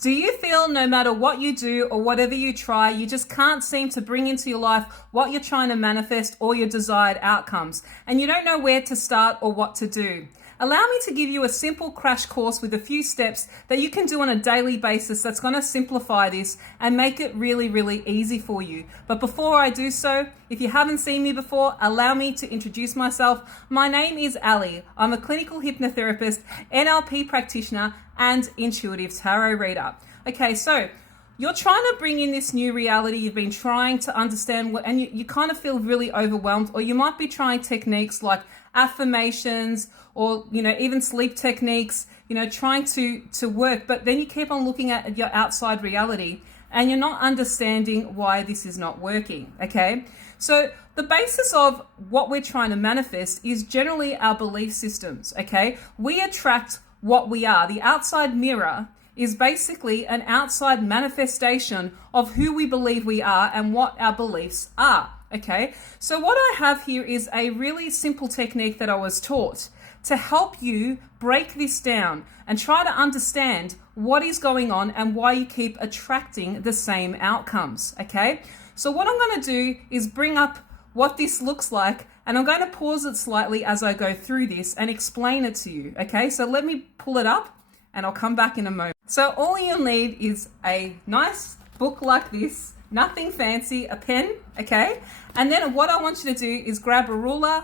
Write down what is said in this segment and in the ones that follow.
Do you feel no matter what you do or whatever you try, you just can't seem to bring into your life what you're trying to manifest or your desired outcomes, and you don't know where to start or what to do? Allow me to give you a simple crash course with a few steps that you can do on a daily basis that's going to simplify this and make it really, really easy for you. But before I do so, if you haven't seen me before, allow me to introduce myself. My name is Ali. I'm a clinical hypnotherapist, NLP practitioner, and intuitive tarot reader. Okay, so you're trying to bring in this new reality. You've been trying to understand what, and you kind of feel really overwhelmed, or you might be trying techniques like affirmations or, even sleep techniques, trying to work, but then you keep on looking at your outside reality and you're not understanding why this is not working. Okay. So the basis of what we're trying to manifest is generally our belief systems. Okay. We attract what we are. The outside mirror is basically an outside manifestation of who we believe we are and what our beliefs are. Okay, so what I have here is a really simple technique that I was taught to help you break this down and try to understand what is going on and why you keep attracting the same outcomes. Okay, so what I'm going to do is bring up what this looks like, and I'm going to pause it slightly as I go through this and explain it to you. Okay, so let me pull it up and I'll come back in a moment. So all you'll need is a nice book like this, nothing fancy, a pen, okay? And then what I want you to do is grab a ruler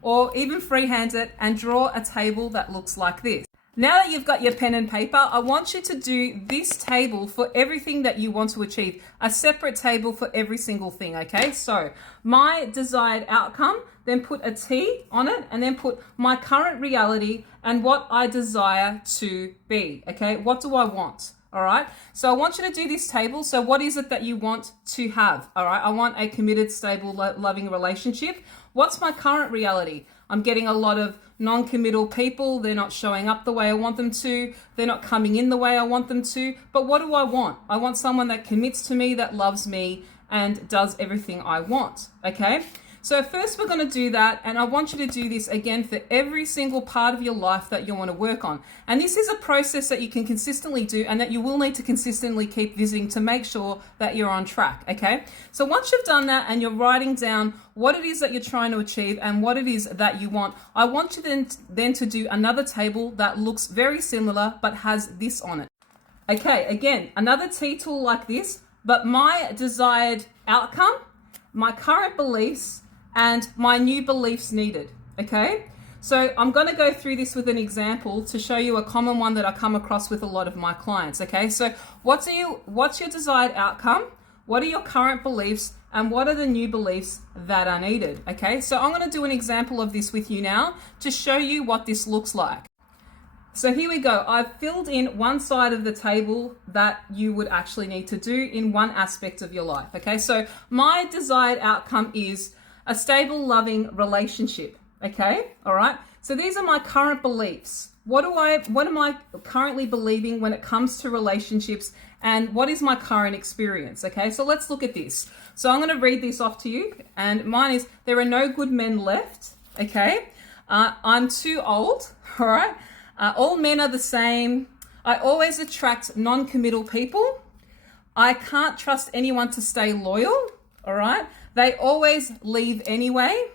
or even freehand it and draw a table that looks like this. Now that you've got your pen and paper, I want you to do this table for everything that you want to achieve, a separate table for every single thing, okay? So my desired outcome, then put a T on it, and then put my current reality and what I desire to be, okay? What do I want? All right. So I want you to do this table. So what is it that you want to have? All right. I want a committed, stable, loving relationship. What's my current reality? I'm getting a lot of non-committal people. They're not showing up the way I want them to. They're not coming in the way I want them to. But what do I want? I want someone that commits to me, that loves me, and does everything I want. Okay. So first we're going to do that, and I want you to do this again for every single part of your life that you want to work on. And this is a process that you can consistently do and that you will need to consistently keep visiting to make sure that you're on track, okay? So once you've done that and you're writing down what it is that you're trying to achieve and what it is that you want, I want you then to do another table that looks very similar but has this on it. Okay, again, another T tool like this, but my desired outcome, my current beliefs, and my new beliefs needed, okay? So I'm going to go through this with an example to show you a common one that I come across with a lot of my clients, okay? So what's your desired outcome? What are your current beliefs? And what are the new beliefs that are needed, okay? So I'm going to do an example of this with you now to show you what this looks like. So here we go. I've filled in one side of the table that you would actually need to do in one aspect of your life, okay? So my desired outcome is a stable, loving relationship, okay? All right. So these are my current beliefs. What am I currently believing when it comes to relationships, and what is my current experience? Okay, so let's look at this. So I'm going to read this off to you, and mine is, there are no good men left, okay? I'm too old, all right? All men are the same. I always attract non-committal people. I can't trust anyone to stay loyal, all right? They always leave anyway.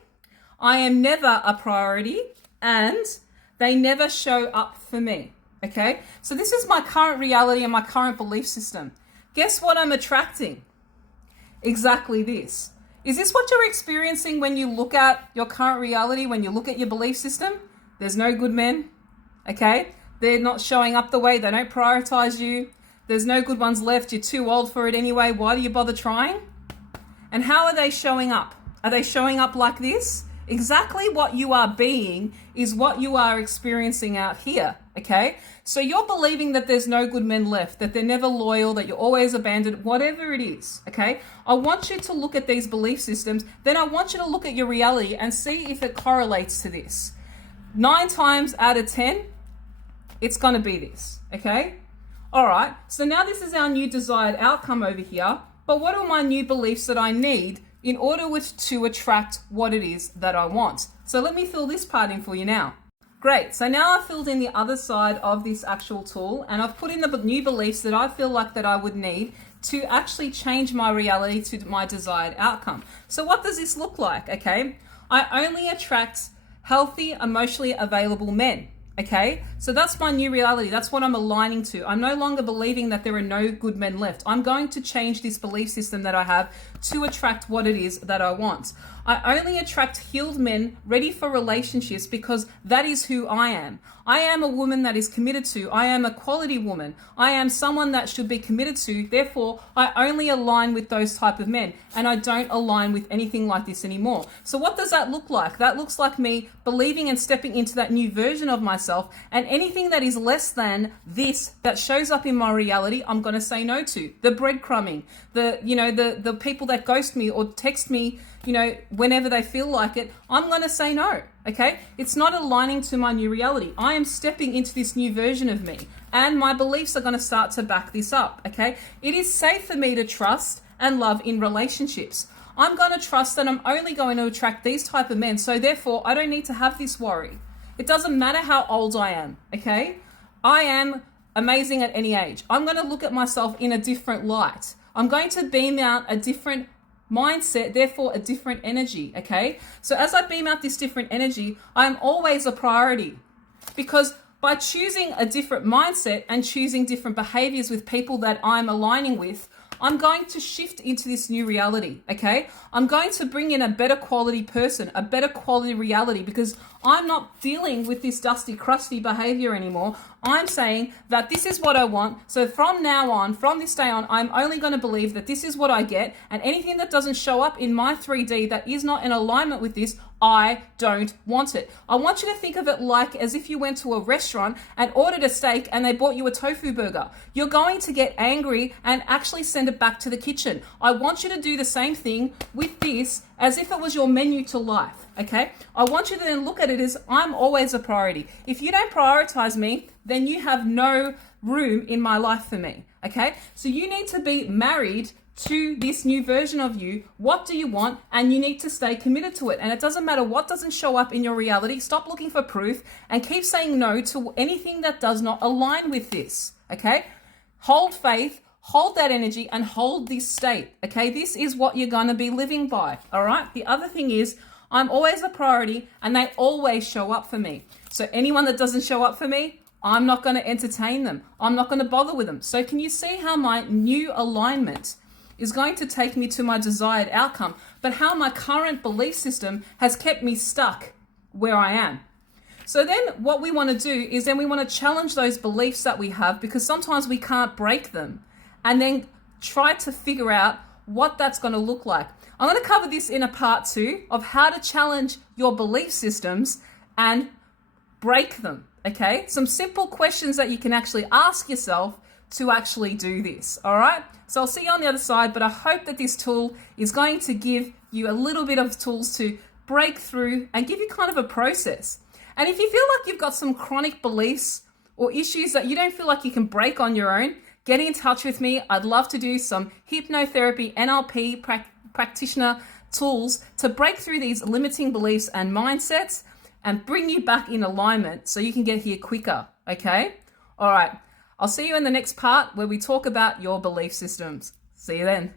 I am never a priority, and they never show up for me, okay? So this is my current reality and my current belief system. Guess what I'm attracting? Exactly this. Is this what you're experiencing when you look at your current reality, when you look at your belief system? There's no good men, okay? They're not showing up the way. They don't prioritize you. There's no good ones left. You're too old for it anyway. Why do you bother trying? And how are they showing up? Are they showing up like this? Exactly what you are being is what you are experiencing out here, okay? So you're believing that there's no good men left, that they're never loyal, that you're always abandoned, whatever it is, okay? I want you to look at these belief systems, then I want you to look at your reality and see if it correlates to this. 9 times out of 10, it's going to be this, okay? All right, so now this is our new desired outcome over here. But what are my new beliefs that I need in order to attract what it is that I want? So let me fill this part in for you now. Great. So now I've filled in the other side of this actual tool, and I've put in the new beliefs that I feel like that I would need to actually change my reality to my desired outcome. So what does this look like? Okay. I only attract healthy, emotionally available men. Okay, so that's my new reality. That's what I'm aligning to. I'm no longer believing that there are no good men left. I'm going to change this belief system that I have to attract what it is that I want. I only attract healed men ready for relationships because that is who I am. I am a woman that is committed to. I am a quality woman. I am someone that should be committed to. Therefore, I only align with those type of men, and I don't align with anything like this anymore. So what does that look like? That looks like me believing and stepping into that new version of myself, and anything that is less than this that shows up in my reality, I'm going to say no to. The breadcrumbing, the people that ghost me or text me, whenever they feel like it, I'm going to say no. Okay, it's not aligning to my new reality. I am stepping into this new version of me, and my beliefs are going to start to back this up. Okay, it is safe for me to trust and love in relationships. I'm going to trust that I'm only going to attract these type of men, so therefore I don't need to have this worry. It doesn't matter how old I am. Okay, I am amazing at any age. I'm going to look at myself in a different light. I'm going to beam out a different mindset, therefore a different energy. Okay, so as I beam out this different energy, I'm always a priority, because by choosing a different mindset and choosing different behaviors with people that I'm aligning with, I'm going to shift into this new reality. Okay, I'm going to bring in a better quality person, a better quality reality, because I'm not dealing with this dusty, crusty behavior anymore. I'm saying that this is what I want. So from now on, from this day on, I'm only going to believe that this is what I get, and anything that doesn't show up in my 3D that is not in alignment with this, I don't want it. I want you to think of it like as if you went to a restaurant and ordered a steak and they bought you a tofu burger. You're going to get angry and actually send it back to the kitchen. I want you to do the same thing with this as if it was your menu to life. Okay, I want you to then look at it as I'm always a priority. If you don't prioritize me, then you have no room in my life for me. Okay, so you need to be married to this new version of you. What do you want? And you need to stay committed to it. And it doesn't matter what doesn't show up in your reality. Stop looking for proof and keep saying no to anything that does not align with this. Okay, hold faith, hold that energy, and hold this state. Okay, this is what you're going to be living by. All right, the other thing is, I'm always a priority and they always show up for me. So anyone that doesn't show up for me, I'm not going to entertain them. I'm not going to bother with them. So can you see how my new alignment is going to take me to my desired outcome, but how my current belief system has kept me stuck where I am? So then what we want to do is then we want to challenge those beliefs that we have, because sometimes we can't break them, and then try to figure out what that's going to look like. I'm going to cover this in a part 2 of how to challenge your belief systems and break them. Okay, some simple questions that you can actually ask yourself to actually do this. All right, so I'll see you on the other side, but I hope that this tool is going to give you a little bit of tools to break through and give you kind of a process. And if you feel like you've got some chronic beliefs or issues that you don't feel like you can break on your own, get in touch with me. I'd love to do some hypnotherapy, NLP practitioner tools to break through these limiting beliefs and mindsets and bring you back in alignment so you can get here quicker. Okay? All right. I'll see you in the next part where we talk about your belief systems. See you then.